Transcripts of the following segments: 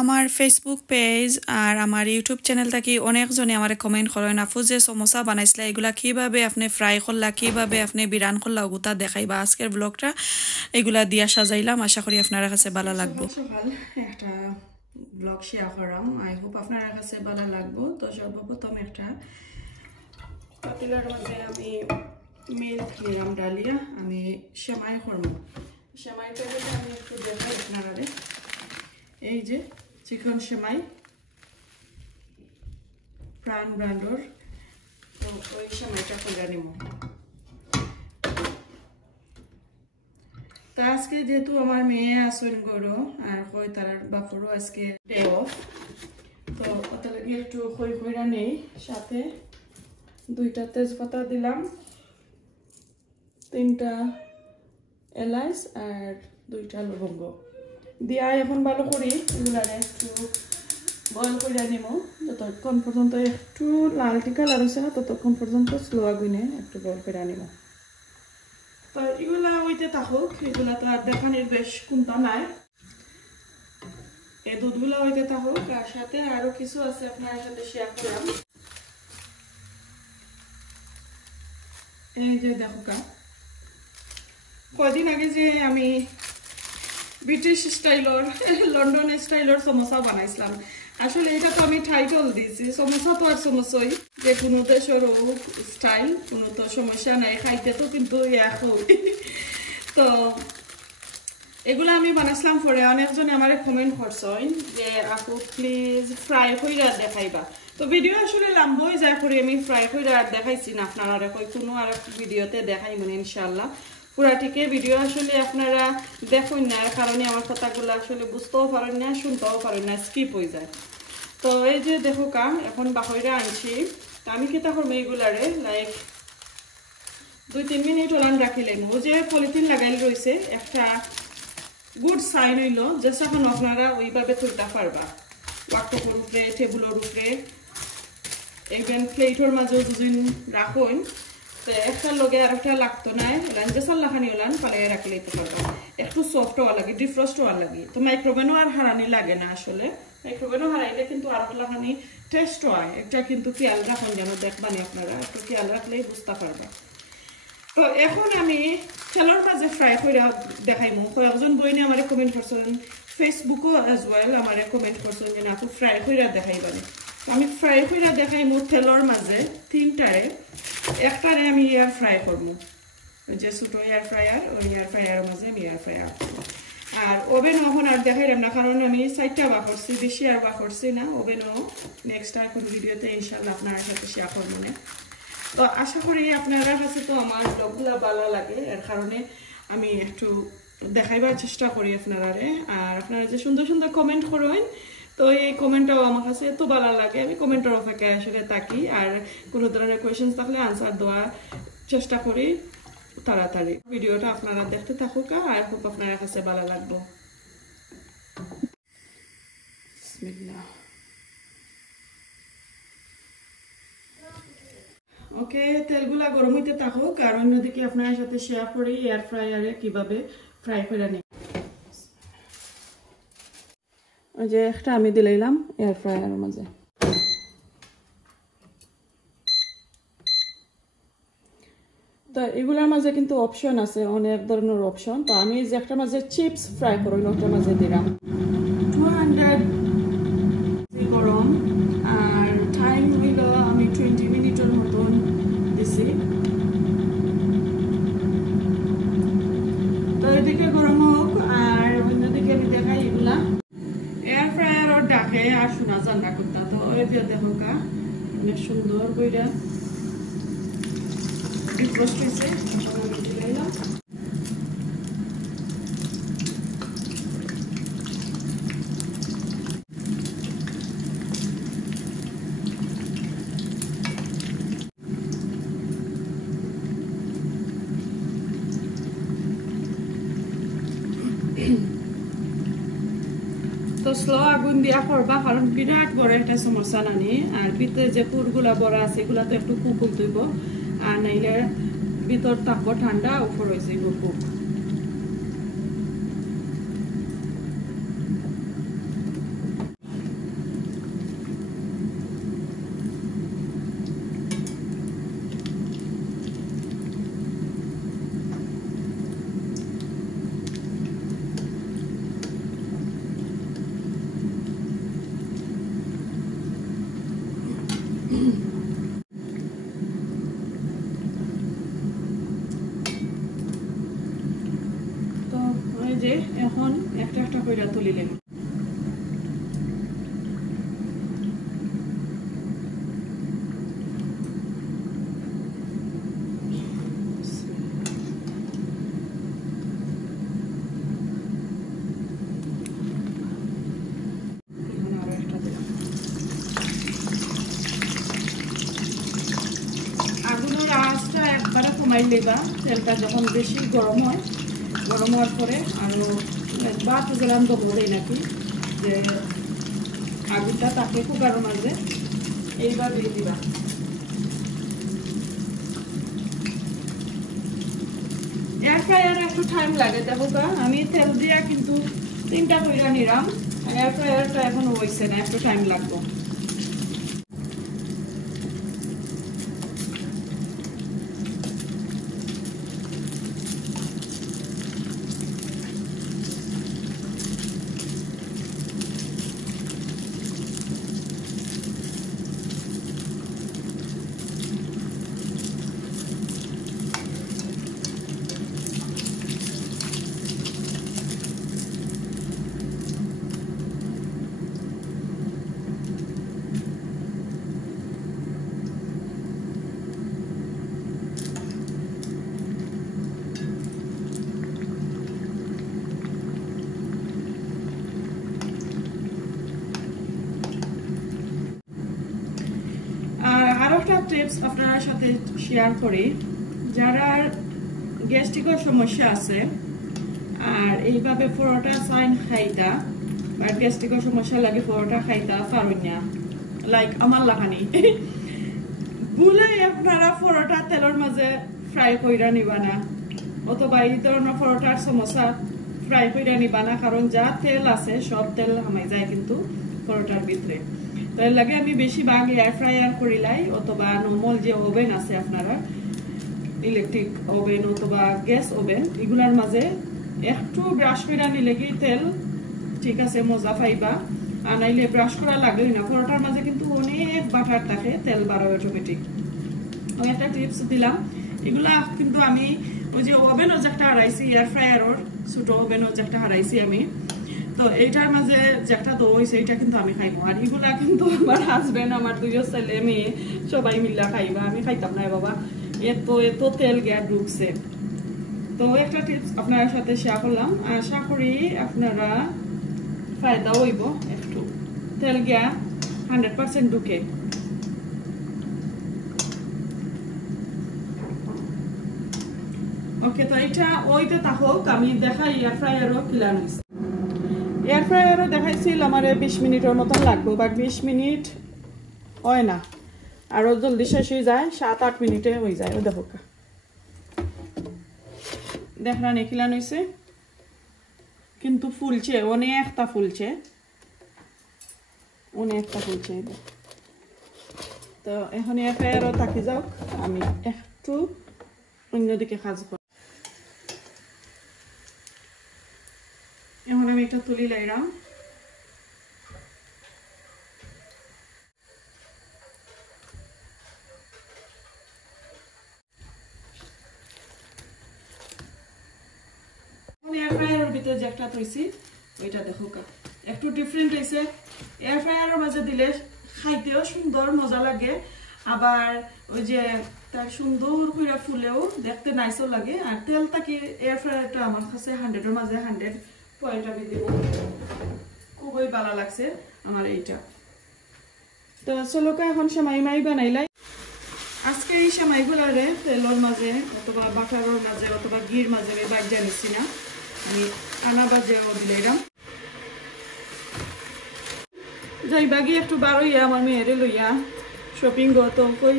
আমার Facebook page আর আমার YouTube channel থেকে অনেকজনে আমার কমেন্ট করেন আপু যে সমোসা বানাইছিলা এগুলা কিভাবে আপনি ফ্রাই করলা কিভাবে আপনি বিরান করলা ওগুতা দেখাইবা আজকের ব্লগটা এগুলা দিয়া সাজাইলাম আশা করি আপনার কাছে ভালো লাগবে সকাল একটা ব্লগ শেয়ার করাম আই হোপ আপনার কাছে ভালো লাগবে তো সর্বপ্রথম একটা পাতিলার মধ্যে আমি মিল্ক নিলাম ডালিয়া আমি সেমাই করব সেমাইটা আমি একটু দেখাই আপনারা এই যে চিকন সেমাই প্রাণ ব্র্যান্ডর তো ওই সেমাইটা করে নিব তা আজকে যেহেতু আমার মেয়ে আসুন গরো আর কই তার বাপরও আজকে ডে অফ তো ওটা লাগে একটু খই খইরা নেই সাথে 2টা তেজপাতা দিলাম 3টা এলাচ আর 2টা লবঙ্গ দিয়া এখন ভালো করি এগুলারে একটু বয়েল করে নিব যতক্ষণ পর্যন্ত একটু লালটি কালার হয়েছে না ততক্ষণ পর্যন্ত স্লো আগুনে একটু বয়েল করে নিব তো এগুলা হইতে থাকুক এগুলা তো আর দেখানোর বেশ কোনটা নাই এই দুধগুলা হইতে থাকুক আর সাথে আরো কিছু আছে আপনার সাথে শেয়ার করলাম এই যে দেখো কদিন আগে যে আমি ব্রিটিশ স্টাইলর লন্ডন স্টাইলর সমোসা বানাইছিলাম আসলে এটা তো আমি টাইটেল দিয়েছি সমোসা তো আর সমোসাই যে কোনো দেশের স্টাইল কোনো তো সমস্যা নাই খাইতে তো কিন্তু একই তো এগুলো আমি বানাইছিলাম পরে অনেকজনে আমার কমেন্ট করছেন যে আপু প্লিজ ফ্রাই কইরা দেখাইবা তো ভিডিও আসলে লম্বই যায় করে আমি ফ্রাই কইরা দেখাইছি না আপনারা কই কোনো আর ভিডিওতে দেখাই মানে ইনশাআল্লাহ পুরাটিকে ভিডিও আসলে আপনারা দেখুন না কারণে আমার কথাগুলো আসলে বুঝতেও পারেন না শুনতেও পারেন না স্কিপ হয়ে যায় তো এই যে দেখো এখন বাহইরা আনছি তো আমি কেটা করবো এইগুলারে লাইক 2-3 মিনিট ওলান রাখিলেন ও যে পলিথিন লাগাইল রয়েছে একটা গুড সাইন হইল যে এখন আপনারা ওইভাবে তুলতে পারবা ওয়াকটপের উপরে টেবুলের উপরে এইবেন প্লেটের মাঝে যদি রাখুন তো একটা লগে আর একটা লাগতো না ওলান যে সাল্লাখানি ওলান পালাই রাখলে তো পারবা একটু সফট হওয়া লাগে ডিফ্রস্ট হওয়া লাগে তো মাইক্রোওভেনও আর হারানি লাগে না আসলে মাইক্রোওভেনও হারাইলে কিন্তু আর ওলাখানি টেস্ট হয় একটা কিন্তু খেয়াল রাখুন যেন দেখবানি আপনারা একটু খেয়াল রাখলেই বুঝতে পারবা তো এখন আমি তেলের মাঝে ফ্রাই করে দেখাইমু কয়েকজন বইনে আমার কমেন্ট করছেন ফেসবুকও অ্যাজ ওয়েল আমার কমেন্ট করছেন যে না ফ্রাই করে দেখাইবানি আমি ফ্রাই করে দেখাইমু তেলের মাঝে 3টারে একটারে আমি এয়ার ফ্রাই করবো যে ছোটো এয়ার ফ্রায়ার ওই এয়ার ফ্রায়ারের মাঝে আমি এয়ার ফ্রায়ার আর ওভেন এখন আর দেখাইলাম না কারণ আমি 4টা বা করছি বেশি আর বা করছি না ওভেনও নেক্সট আর কোনো ভিডিওতে ইনশাল্লাহ আপনার সাথে শেয়ার করবো না তো আশা করি আপনারা কাছে তো আমার ব্লগগুলো ভালো লাগে এর কারণে আমি একটু দেখাইবার চেষ্টা করি আপনারা আর আপনারা যে সুন্দর সুন্দর কমেন্ট করেন তো এই কমেন্টটাও আমার কাছে এত ভালো লাগে আমি কমেন্টের অপেক্ষায় আসলে থাকি আর কোনো ধরনের কোয়েশ্চেন থাকলে আনসার দেওয়ার চেষ্টা করি তাড়াতাড়ি ভিডিওটা আপনারা দেখতে থাকুক আর খুব আপনার কাছে ভালো লাগবে বিসমিল্লাহ ওকে তেলগুলা গরম হইতে থাকুক আর অন্যদিকে আপনার সাথে শেয়ার করি এয়ার ফ্রায়ারে কিভাবে ফ্রাই করে নিই ওই যে একটা আমি দিলাম এয়ার ফ্রায়ারের মাঝে তো এগুলোর মাঝে কিন্তু অপশন আছে অনেক ধরনের অপশন তো আমি যে একটা মাঝে চিপস ফ্রাই করি ওটার মাঝে দিলাম 200 গরম আর টাইম হইল আমি 20 মিনিটের মতন দিছি তো এদিকে গরম হোক আর অন্যদিকে আমি দেখাই এগুলা এয়ার ফ্রায়ার ওর ডাকে আর শোনা জানা করতাম তো ওই দিয়ে দেখো অনেক সুন্দর বইটা ডিফ্রস্ট হয়েছে তো স্লো আগুন দিয়া করবা কারণ বিরাট বড় একটা সমস্যা নানি আর ভিতরে যে পুরগুলা বড় আছে এগুলা তো একটু কুক হইব আর নাইলে ভিতর থাকবো ঠান্ডা উপর হয়েছে কুক তুলিলেন। আগুনের আঁচটা একবারে কমাই লেবা, তেলটা যখন বেশি গরম হয়, গরম হওয়ার পরে আরও বাত গেলাম তো বলে নাকি যে আগুনটা তাকে কুকার মাঝে এইবার দিয়ে দিবা। এয়ার ফ্রায়ার একটু টাইম লাগে, দেখো আমি তেল দিয়া কিন্তু 3টা কইরা নিলাম, এয়ার ফ্রায়ারটা এখনো হয়েছে না, একটু টাইম লাগবে। আরো একটা টিপস আপনার সাথে শেয়ার করি, যারা গ্যাস্ট্রিকের সমস্যা আছে আর এইভাবে পরোটা সাইন খাইতা বা গ্যাস্ট্রিকের সমস্যা লাগে পরোটা খাইতা পারেন না, লাইক আমার লাগানি ভুলে আপনারা পরোটা তেলের মাঝে ফ্রাই কইরা নিবা না, অথবা এই ধরনের পরোটার সমস্যা ফ্রাই কইরা নিবা না, কারণ যা তেল আছে সব তেল হামাই যায় কিন্তু পরোটার ভিতরে। তো এর লাগে আমি বেশিরভাগ এয়ার ফ্রায়ার করিলাই, অথবা নর্মাল যে ওভেন আছে আপনারা ইলেকট্রিক ওভেন অথবা গ্যাস ওভেন, এগুলার মাঝে একটু ব্রাশ কইরা নিলে কি তেল ঠিক আছে মজা পাইবা, আর নাইলে ব্রাশ করা লাগেই না। পরোটার মাঝে কিন্তু অনেক বাটার থাকে, তেল বাড়াও অটোমেটিক। আমি একটা টিপস দিলাম, এগুলা কিন্তু আমি ওই যে ওভেনও যেটা হারাইছি, এয়ার ফ্রায়ারর ছোট ওভেনও যেটা হারাইছি আমি, তো এইটার মাঝে যেটা তো হয়েছে এইটা কিন্তু আমি খাইবো, আর এগুলা কিন্তু আমার হাজবেন্ড আমার 2 ছেলে মেয়ে সবাই মিল্লা খাইবা, আমি খাইতাম না বাবা, এত এত তেল গ্যা ঢুকছে। তো একটা টিপস আপনার সাথে শেয়ার করলাম, আশা করি আপনারা ফায়দা হইব, একটু তেল গ্যা 100% ঢুকে। ওকে, তো এটা ওইতে থাকুক, আমি দেখাই এয়ার ফ্রায়ারও কিলান হয়েছে। এয়ার ফ্রায়ারও দেখাইছিল আমার 20 মিনিটের মতন লাগবে, বাট 20 মিনিট হয় না, আরো জলদি শেষ হয়ে যায়, 7-8 মিনিটে হয়ে যায়। ও দেখো দেখলাম কিলান হয়েছে, কিন্তু ফুলছে অনেকটা, ফুলছে অনেকটা ফুলছে। তো এখন এয়ার ফ্রায়ারও থাকি যাও, আমি একটু অন্যদিকে কাজ করি। এখন আমি এটা তুলি লাইলাম, এয়ার ফ্রায়ারের ভিতরে যে একটা তৈছি ওইটা দেখো একটু ডিফারেন্ট হয়েছে। এয়ার ফ্রায়ারের মাঝে দিলে খাইতেও সুন্দর মজা লাগে, আবার ওই যে তার সুন্দর করে ফুলেও দেখতে নাইসও লাগে। আর তেলটা কি এয়ার ফ্রায়ারটা আমার কাছে 100-এর মাঝে 100 পয়েন্ট আমি দিব, খুবই ভালো লাগছে আমার এইটা। তো চলোকা এখন সেমাই বানাইলাই। আজকে এই সেমাইগুলারে তেলের মাঝে অথবা বাটারের মাঝে অথবা ঘির মাঝে আমি বাজ্যা নিচ্ছি না, আমি আনা বাজেও দিলাম। যাই বাগি একটু বারোইয়া আমার মেয়েরে লইয়া শপিং তো কই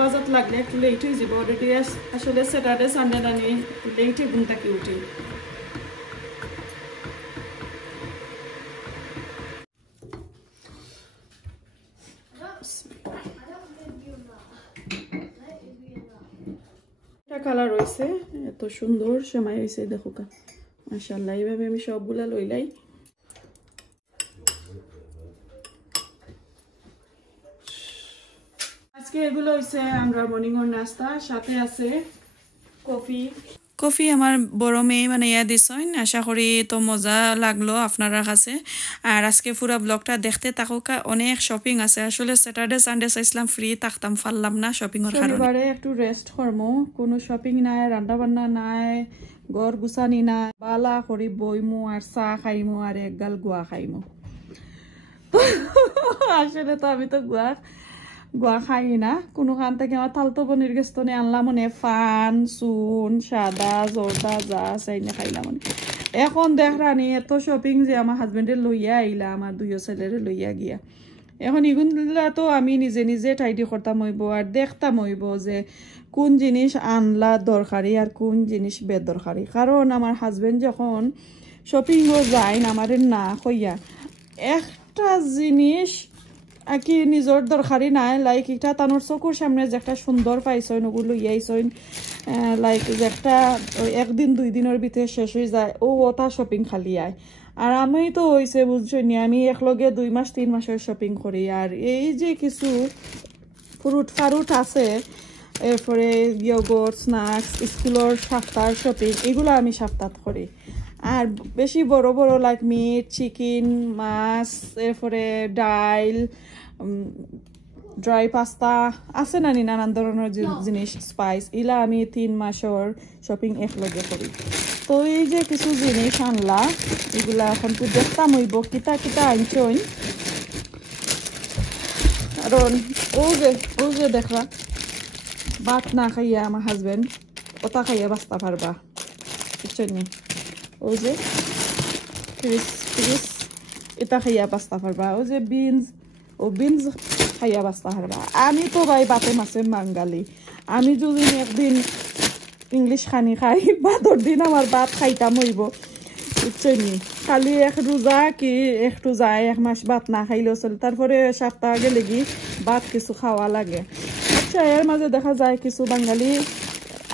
বাজাত লাগলে একটু লেট হয়ে যাব, অলরেডি আসলে স্যাটারডে সানডে না নিয়ে একটু লেটে ঘুম থেকে উঠি। কালার রয়েছে, এত সুন্দর সেমাই হয়েছে দেখো কা, মাশাআল্লাহ। এইভাবে আমি সবগুলা লইলাই। আজকে এগুলো হচ্ছে আমরা মর্নিং এর নাস্তা, সাথে আছে কফি কফি আমার বড় মেয়ে বানাইয়া দিছেন আশা করি তো মজা লাগলো আপনারা কাছে আর আজকে পুরো ব্লগটা দেখতে থাকুক অনেক শপিং আছে আসলে স্যাটারডে সানডে চাইছিলাম ফ্রি থাকতাম পারলাম না শপিং এর কারণে এবারে একটু রেস্ট করমু কোনো শপিং নাই রান্না বান্না নাই ঘর গুছানি নাই বালা করি বইমু আর চা খাইমু আর এক গাল গুয়া খাইমু আসলে তো আমি তো গুয়া খাই না কোনো খান থেকে আমার তালতো বনির গেস্তনে আনলাম মনে ফান চুন সাদা জর্দা যা চাইনে খাইলাম মনে এখন দেখ রানি এত শপিং যে আমার হাজবেন্ডের লইয়া আইলা আমার দুইও ছেলেরে লইয়া গিয়া এখন এগুলা তো আমি নিজে নিজে টাইডি করতাম হইব আর দেখতাম হইব যে কোন জিনিস আনলা দরকারি আর কোন জিনিস বেদরকারি কারণ আমার হাজবেন্ড যখন শপিংও যায় আমার না কইয়া একটা জিনিস আর কি নিজের দরকারি নাই লাইক এটা তানোর চকুর সামনে যে একটা সুন্দর পাইছইন ওগুলো ইয়াইছইন লাইক যে একটা একদিন দুই দিনের ভিতরে শেষ হয়ে যায় ওটা শপিং খালি আয় আর আমি তো হয়েছে বুঝছনি আমি একলগে 2 মাস 3 মাসের শপিং করি আর এই যে কিছু ফ্রুট আছে এরপরে ইয়োগurt স্ন্যাক্স স্কুলের সপ্তাহ শপিং এগুলো আমি সপ্তাহ করি আর বেশি বড় বড় লাইক মিট চিকেন মাছ এরপরে ডাইল ড্রাই পাস্তা আছে না নানান ধরনের জিনিস স্পাইস এগুলা আমি 3 মাসের শপিং একলগে করি তো এই যে কিছু জিনিস আনলা এগুলা এখন তো দেখতাম হইব কিতা কিতা আনছইন কারণ ও যে দেখবা ভাত না খাইয়া আমার হাজবেন্ড ওটা খাইয়া বাঁচতে পারবা বুঝছেন ও যে ফ্রিস এটা খাইয়া বাঁচতে পারবা ও যে বিনস খাইয়া বাঁচতে পারবা আমি তো ভাই বাতে মাছে বাঙালি আমি যদি একদিন ইংলিশ খানি খাই বাদর দিন আমার ভাত খাইতাম হইব বুঝছেন খালি এক রোজা 1 মাস ভাত না খাইলেও চলে তারপরে সপ্তাহ আগে লেগে ভাত কিছু খাওয়া লাগে আচ্ছা এর মাঝে দেখা যায় কিছু বাঙালি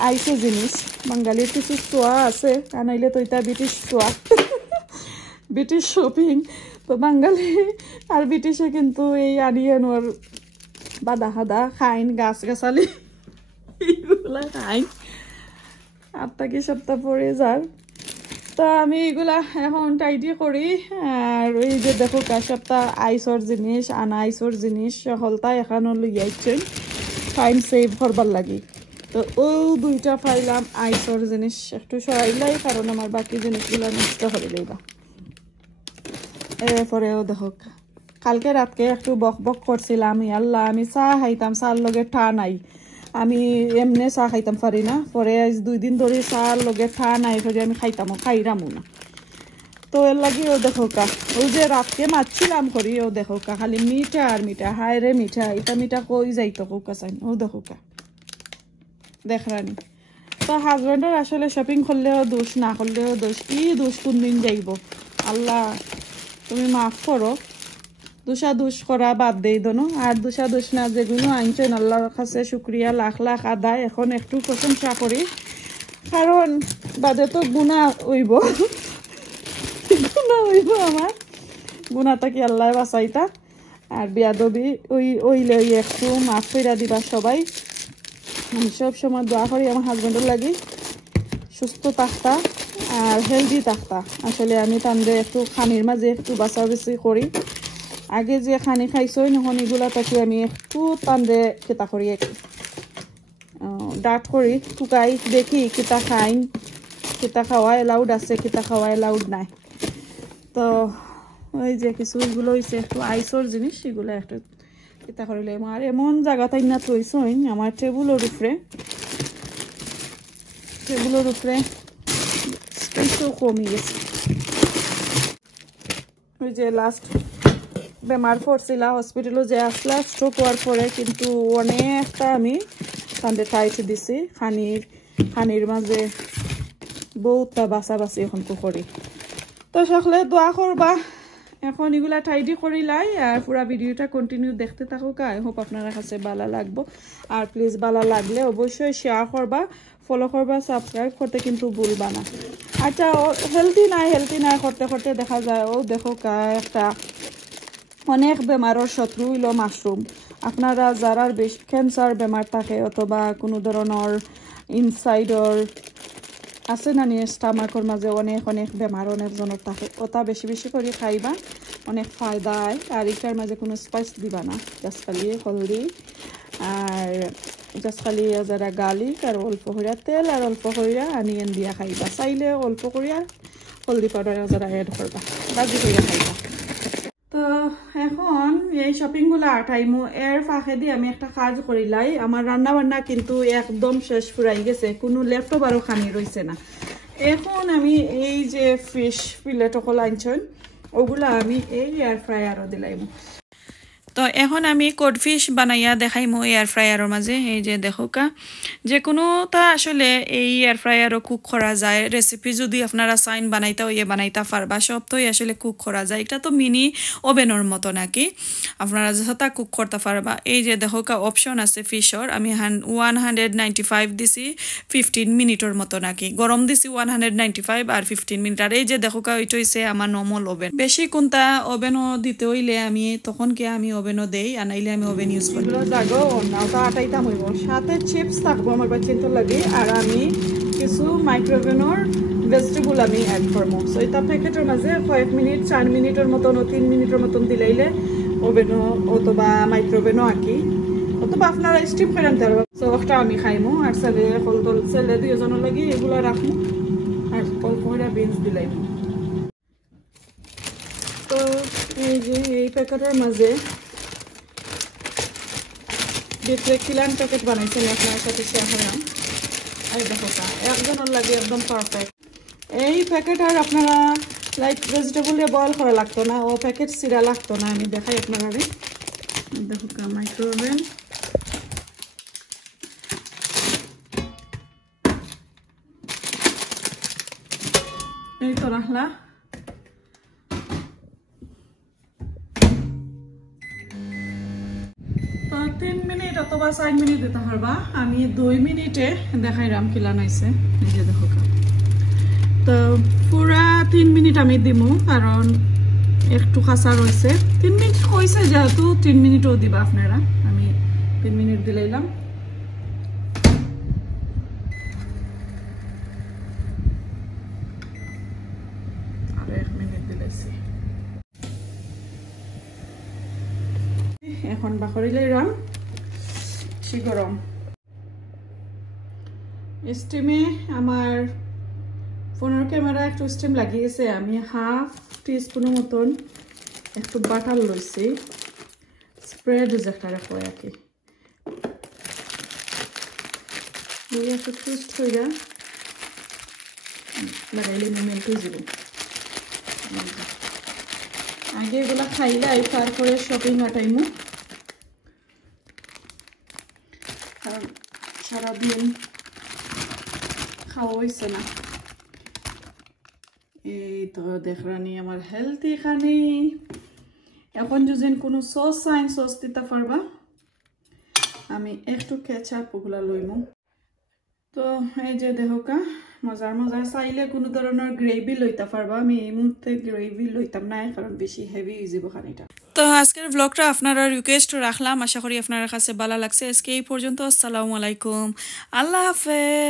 আইসে জিনিস বাঙালির কিছু চোয়া আছে আনাইলে তো এটা ব্রিটিশ চোয়া ব্রিটিশ শপিং তো বাঙালি আর ব্রিটিশে কিন্তু এই আনিয়ানোর বাদা হাদা খাইন গাছালি এগুলা খাইন আটটা সপ্তাহ পরে যার তো আমি এগুলা এখন টাইডি করি আর ওই যে দেখো সপ্তাহ আইসর জিনিস আনা আইসর জিনিস সকলটাই এখানে লইয়াইছেন টাইম সেভ করবার লাগি তো ও দুইটা পাইলাম আইসর জিনিস একটু সরাইলাই কারণ আমার বাকি জিনিসগুলো নষ্ট করে লইবা এরপরেও দেখো কালকে রাতকে একটু বক করছিলাম আল্লাহ আমি চা খাইতাম চার লগে ঠা নাই আমি এমনি চা খাইতাম পারি না পরে 2 দিন ধরে চার লগে ঠা নাই পরে আমি খাইরামও না তো এর লাগি ও দেখো ও যে রাতকে মারছিলাম করি ও দেখো খালি মিঠা আর মিঠা হায় রে মিঠা এটা মিঠা কই যাইতো কোকা চাই ও দেখো দেখরানি তো হাজবেন্ডের আসলে শপিং করলেও দোষ না করলেও দোষ কি দোষ কোন দিন যাইব আল্লাহ তুমি মাফ করো দোষ করা বাদ দেই দনো আর দোষ না যেগুলো আনছেন আল্লাহর কাছে শুক্রিয়া লাখ লাখ আদায় এখন একটু প্রশংসা করি কারণ বাদে তো গুণা হইব আমার গুণাটা কি আল্লাহ বাঁচাইতা আর বিয়াদবি ওইলে একটু মাফ কইরা দিবা সবাই আমি সব সময় দোয়া করি আমার হাজবেন্ডের লাগি সুস্থ থাকতা আর হেলদি থাকতা আসলে আমি তান্ডে একটু খানির মাঝে একটু বাছাবাছি করি আগে যে খানি খাইছই নখন এগুলা তাকে আমি একটু তান্ডে কেতা করি ডাট করি টুকাই দেখি কিতা খাইন কিতা খাওয়া এলাউড আছে কিতা খাওয়া এলাউড নাই তো ওই যে কিছু এগুলো হয়েছে একটু আইসর জিনিস এগুলো একটু কিতা করিলে আর এমন জায়গাটাই না তৈছইন আমার টেবুলের উপরে স্পেসও কমে গেছে ওই যে লাস্ট বেমার পড়ছিলা হসপিটালে যে আসলা স্ট্রোক হওয়ার পরে কিন্তু অনেকটা আমি তান্ডে টাইট দিছি খানির মাঝে বহুতটা বাছাবাছি এখন করি তো সকলে দোয়া করবা এখন এগুলা টাইডি করিলাই আর পুরা ভিডিওটা কন্টিনিউ দেখতে থাকুক আই হোপ আপনার কাছে ভালো লাগবো আর প্লিজ ভালো লাগলে অবশ্যই শেয়ার করবা ফলো করবা সাবস্ক্রাইব করতে কিন্তু ভুলবা না আচ্ছা হেলদি নাই করতে দেখা যায় ও দেখো একটা অনেক বেমারের শত্রু হইল মাশরুম আপনারা যারা বেশি ক্যান্সার বেমার থাকে অথবা কোনো ধরনের ইনসাইডর আছে না নিয়ে স্টামাকর মাঝে অনেক অনেক বেমার অনেক জনের থাকে ওটা বেশি বেশি করে খাইবা অনেক ফায়দা হয় আর এটার মাঝে কোনো স্পাইস দিবা না জাস্ট খালি হলদি আর জাস্ট খালি যারা গার্লিক আর অল্প করিয়া তেল আর অল্প করিয়া অনিয়ন দিয়া খাইবা চাইলে অল্প করিয়া হলদি পাউডার যারা এড করবা বাজি করিয়া খাইবা তো এখন এই শপিংগুলো আঠাইমু এর ফাঁকে দিয়ে আমি একটা কাজ করিলাই আমার রান্না বান্না কিন্তু একদম শেষ ফুরাই গেছে কোনো লেফট ওভারও খানি রয়েছে না এখন আমি এই যে ফিশ ফিলেট সকল আনছেন ওগুলা আমি এই এয়ার ফ্রায়ারও দিলাইমু তো এখন আমি কডফিশ বানাইয়া দেখাইমো এয়ার ফ্রায়ারের মাঝে এই যে দেখোকা যে কোনোটা আসলে এই এয়ার ফ্রায়ারও কুক করা যায় রেসিপি যদি আপনারা চাইন বানাইতা ইয়ে বানাইতা পারবা সব তো আসলে কুক করা যায় এটা তো মিনি ওভেনের মতো নাকি আপনারা যেটা কুক করতে পারবা এই যে দেখোকা অপশন আছে ফিশর আমি 195 দিছি 15 মিনিটের মতো নাকি গরম দিছি 195 আর 15 মিনিট আর এই যে দেখোকা ওইটা হইছে আমার নর্মাল ওভেন বেশি কোনটা ওভেনও দিতে হইলে আমি তখন কি আমি ওভেনও দেই আনাইলে আমি ওভেন ইউজ করি জাগো নাওটা আটাইতাম হইব সাথে চিপস থাকবো আমার বাচ্চাদের লাগে আর আমি কিছু মাইক্রোওভেনের ভেজিটেবল আমি অ্যাড করবো সো এটা প্যাকেটের মাঝে 5 মিনিট 4 মিনিটের মতন 3 মিনিটের মতন দিলাইলে ওভেনও অথবা মাইক্রোওভেনও আঁকি অথবা আপনারা স্টিম করে আনতে পারবেন সো ওটা আমি খাইমো আর ছেলে কলতল ছেলে দুজনের লাগে এগুলো রাখবো আর অল্প করে বিনস দিলাইমো তো এই যে এই প্যাকেটের মাঝে ডিফ্লেক্টিলান প্যাকেট বানাইছেন আপনার সাথে শেয়ার করলাম আর দেখো একজনের লাগে একদম পারফেক্ট এই প্যাকেট আর আপনারা লাইক ভেজিটেবল দিয়ে বয়েল করা লাগতো না ও প্যাকেট সিরা লাগতো না আমি দেখাই আপনারা দেখো মাইক্রোওভেন এই তো রাখলা 3 মিনিট অথবা 4 মিনিট দিতে পারবা আমি 2 মিনিটে দেখাইলাম কিলা নাইছে এই যে দেখো তো পুরা 3 মিনিট আমি দিমু কারণ একটু কাঁচা রয়েছে 3 মিনিট কইছে যেহেতু 3 মিনিটও দিবা আপনারা আমি 3 মিনিট দিলাইলাম আর 1 মিনিট দিলাইছি এখন বাকরিলাইলাম সে গরম স্টিমে আমার ফোনের ক্যামেরা একটু স্টিম লাগিয়েছে আমি হাফ টিস্পুনের মতন একটু বাটার লইছি স্প্রেড যেটা রাখো আর কি একটু টুস্ট হইয়া লাগাইলে মেল্ট হয়ে যাব আগে এগুলা খাইলাই তারপরে শপিং আটাইমু কারণ সারাদিন খাওয়া হয়েছে না এই তো দেখরানি আমার হেলথি খানি এখন যদি কোনো সস চাইন সস দিতে পারবা আমি একটু কেচাপ ওগুলা লইমু তো এই যে দেখোকা মজার মজার চাইলে কোনো ধরনের গ্রেভি লইতে পারবা আমি এই মুহূর্তে গ্রেভি লইতাম না কারণ বেশি হেভি হয়ে যাব খানিটা তো আজকের ব্লগটা আপনারা রিকোয়েস্ট রাখলাম আশা করি আপনার কাছে ভালো লাগছে আজকে এই পর্যন্ত আসসালামু আলাইকুম আল্লাহ হাফেজ